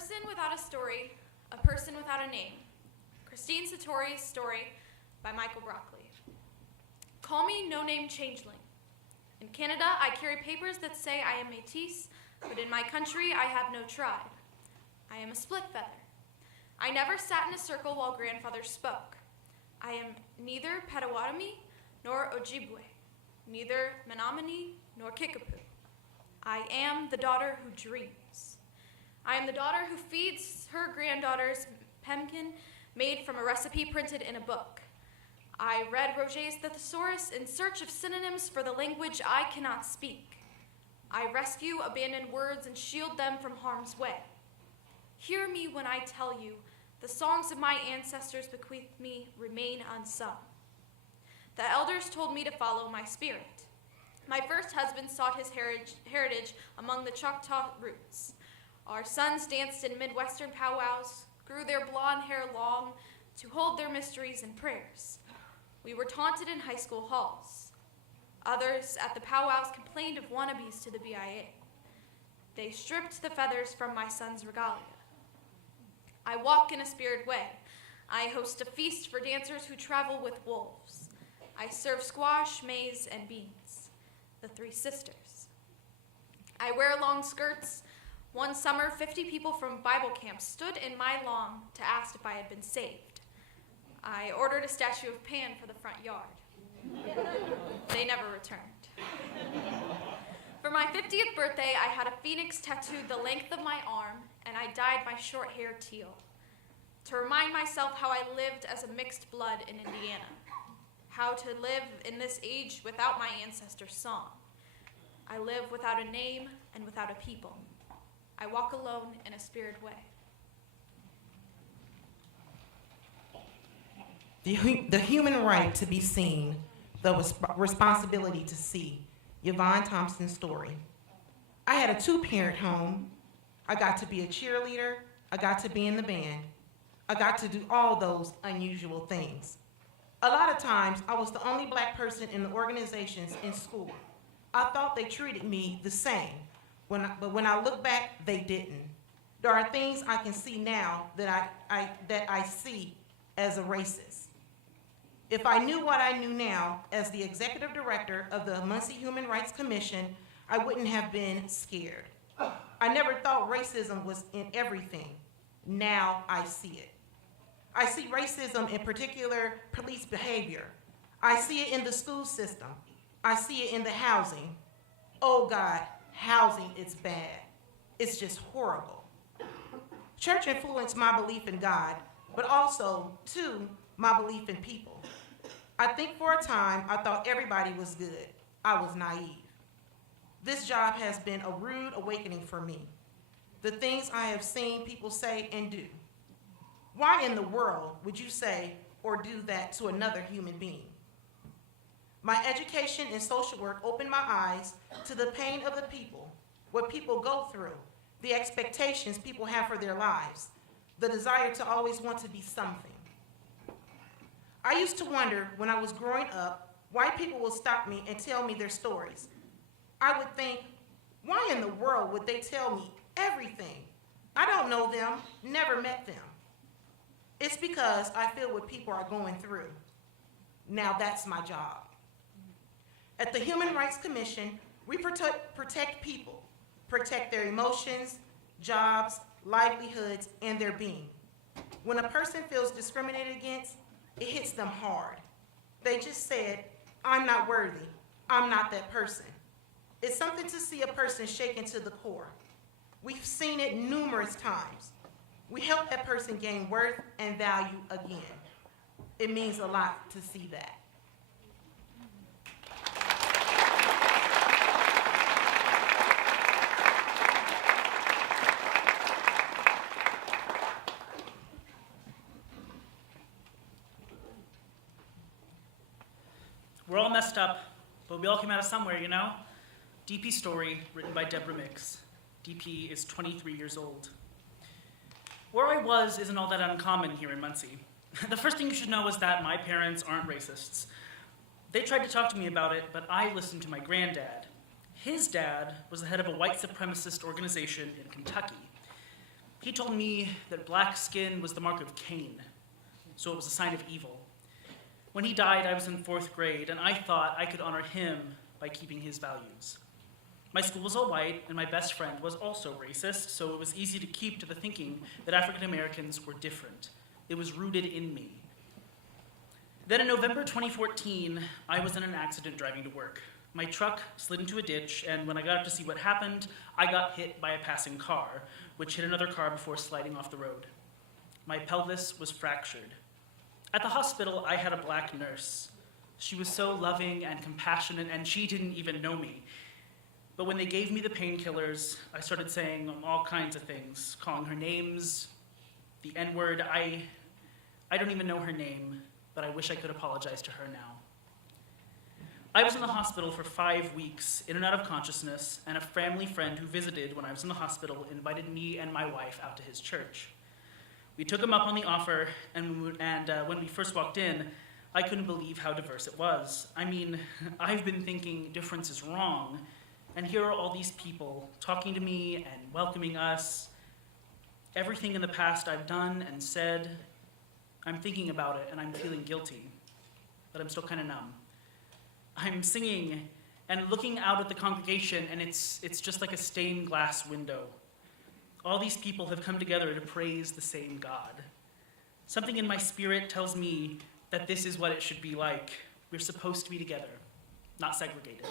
person without a story, a person without a name. Christine Satori's story by Michael Broccoli. Call me no-name changeling. In Canada, I carry papers that say I am Métis, but in my country, I have no tribe. I am a split feather. I never sat in a circle while grandfather spoke. I am neither Potawatomi nor Ojibwe, neither Menominee nor Kickapoo. I am the daughter who dreams. I am the daughter who feeds her granddaughters pemmican made from a recipe printed in a book. I read Roget's The Thesaurus in search of synonyms for the language I cannot speak. I rescue abandoned words and shield them from harm's way. Hear me when I tell you, the songs of my ancestors bequeathed me remain unsung. The elders told me to follow my spirit. My first husband sought his heritage among the Choctaw roots. Our sons danced in Midwestern powwows, grew their blonde hair long to hold their mysteries and prayers. We were taunted in high school halls. Others at the powwows complained of wannabes to the BIA. They stripped the feathers from my son's regalia. I walk in a spirit way. I host a feast for dancers who travel with wolves. I serve squash, maize, and beans, the three sisters. I wear long skirts. One summer, 50 people from Bible camp stood in my lawn to ask if I had been saved. I ordered a statue of Pan for the front yard. They never returned. For my 50th birthday, I had a phoenix tattooed the length of my arm, and I dyed my short hair teal to remind myself how I lived as a mixed blood in Indiana, how to live in this age without my ancestors' song. I live without a name and without a people. I walk alone in a spirit way. The human right to be seen, the responsibility to see. Yvonne Thompson's story. I had a 2-parent home. I got to be a cheerleader. I got to be in the band. I got to do all those unusual things. A lot of times, I was the only black person in the organizations in school. I thought they treated me the same, but when I look back, they didn't. There are things I can see now that I see as a racist. If I knew what I knew now as the executive director of the Muncie Human Rights Commission, I wouldn't have been scared. I never thought racism was in everything. Now I see it. I see racism in particular police behavior. I see it in the school system. I see it in the housing. Oh God, housing is bad. It's just horrible. Church influenced my belief in God, but also, too, my belief in people. I think for a time, I thought everybody was good. I was naive. This job has been a rude awakening for me. The things I have seen people say and do. Why in the world would you say or do that to another human being? My education in social work opened my eyes to the pain of the people, what people go through, the expectations people have for their lives, the desire to always want to be something. I used to wonder when I was growing up why people would stop me and tell me their stories. I would think, why in the world would they tell me everything? I don't know them, never met them. It's because I feel what people are going through. Now that's my job. At the Human Rights Commission, we protect people, protect their emotions, jobs, livelihoods, and their being. When a person feels discriminated against, it hits them hard. They just said, I'm not worthy. I'm not that person. It's something to see a person shaken to the core. We've seen it numerous times. We help that person gain worth and value again. It means a lot to see that. We're all messed up, but we all came out of somewhere, you know? DP's story, written by Deborah Mix. DP is 23 years old. Where I was isn't all that uncommon here in Muncie. The first thing you should know is that my parents aren't racists. They tried to talk to me about it, but I listened to my granddad. His dad was the head of a white supremacist organization in Kentucky. He told me that black skin was the mark of Cain, so it was a sign of evil. When he died, I was in 4th grade, and I thought I could honor him by keeping his values. My school was all white, and my best friend was also racist, so it was easy to keep to the thinking that African Americans were different. It was rooted in me. Then in November 2014, I was in an accident driving to work. My truck slid into a ditch, and when I got up to see what happened, I got hit by a passing car, which hit another car before sliding off the road. My pelvis was fractured. At the hospital, I had a black nurse. She was so loving and compassionate, and she didn't even know me. But when they gave me the painkillers, I started saying all kinds of things, calling her names, the N-word. I don't even know her name, but I wish I could apologize to her now. I was in the hospital for 5 weeks, in and out of consciousness, and a family friend who visited when I was in the hospital invited me and my wife out to his church. We took him up on the offer, and when we first walked in, I couldn't believe how diverse it was. I mean, I've been thinking difference is wrong, and here are all these people talking to me and welcoming us. Everything in the past I've done and said, I'm thinking about it and I'm feeling guilty, but I'm still kind of numb. I'm singing and looking out at the congregation, and it's just like a stained glass window. All these people have come together to praise the same God. Something in my spirit tells me that this is what it should be like. We're supposed to be together, not segregated.